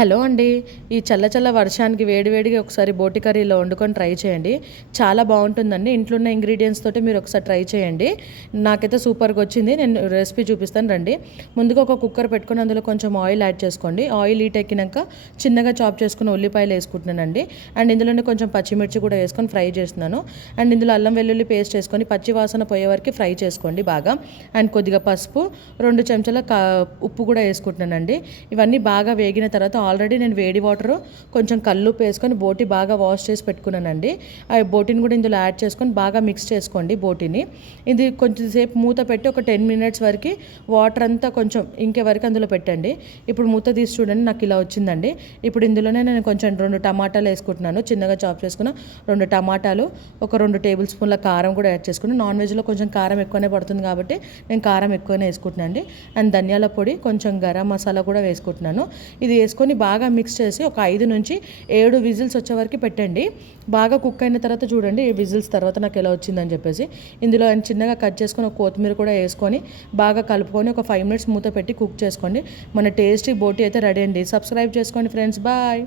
Hello అండి. ఈ చల్ల చల్ల వర్షానికి వేడివేడిగా ఒకసారి బోటి కర్రీ ఇలా వండుకొని ట్రై చేయండి. చాలా బాగుంటుందండి. ఇంట్లో ఉన్న ఇంగ్రీడియంట్స్ తోటి మీరు ఒకసారి ట్రై చేయండి. నాకైతే సూపర్గా వచ్చింది. నేను రెసిపీ చూపిస్తాను రండి. ముందుగా ఒక కుక్కర్ పెట్టుకొని అందులో కొంచెం ఆయిల్ యాడ్ చేసుకోండి. ఆయిల్ హీట్ ఎక్కినాక చిన్నగా చాప్ చేసుకున్న ఉల్లిపాయలు వేసుకుంటున్నానండి. అండ్ ఇందులోనే కొంచెం పచ్చిమిర్చి కూడా వేసుకొని ఫ్రై చేస్తున్నాను. అండ్ ఇందులో అల్లం వెల్లుల్లి పేస్ట్ వేసుకొని పచ్చి వాసన పోయే వరకు ఫ్రై చేసుకోండి బాగా. అండ్ కొద్దిగా పసుపు, 2 చెంచాల ఉప్పు కూడా వేసుకుంటున్నానండి. ఇవన్నీ బాగా వేగిన తర్వాత ఆల్రెడీ నేను వేడి వాటర్ కొంచెం కల్లుప్పు వేసుకొని బోటి బాగా వాష్ చేసి పెట్టుకున్నానండి. ఆ బోటిని కూడా ఇందులో యాడ్ చేసుకొని బాగా మిక్స్ చేసుకోండి బోటిని. ఇది కొంచెం సేపు మూత పెట్టి ఒక 10 మినిట్స్ వరకు వాటర్ అంతా కొంచెం ఇంకే వరకు అందులో పెట్టండి. ఇప్పుడు మూత తీసి చూడండి, నాకు ఇలా వచ్చిందండి. ఇప్పుడు ఇందులోనే నేను కొంచెం 2 టమాటాలు వేసుకుంటున్నాను. చిన్నగా చాప్ చేసుకున్న 2 టమాటాలు, ఒక 2 టేబుల్ స్పూన్ల కారం కూడా యాడ్ చేసుకున్నాను. నాన్ వెజ్లో కొంచెం కారం ఎక్కువనే పడుతుంది కాబట్టి నేను కారం ఎక్కువనే వేసుకుంటున్నాను అండి. అండ్ ధనియాల పొడి, కొంచెం గరం మసాలా కూడా వేసుకుంటున్నాను. ఇది వేసుకొని బాగా మిక్స్ చేసి ఒక 5 నుంచి 7 విజిల్స్ వచ్చే వరకు పెట్టండి. బాగా కుక్ అయిన తర్వాత చూడండి ఈ విజిల్స్ తర్వాత నాకు ఎలా వచ్చిందని చెప్పేసి. ఇందులో చిన్నగా కట్ చేసుకొని ఒక కొత్తిమీర కూడా వేసుకొని బాగా కలుపుకొని ఒక 5 మినిట్స్ మూత పెట్టి కుక్ చేసుకోండి. మన టేస్టీ బోటి అయితే రెడీ అండి. సబ్స్క్రైబ్ చేసుకోండి ఫ్రెండ్స్. బాయ్.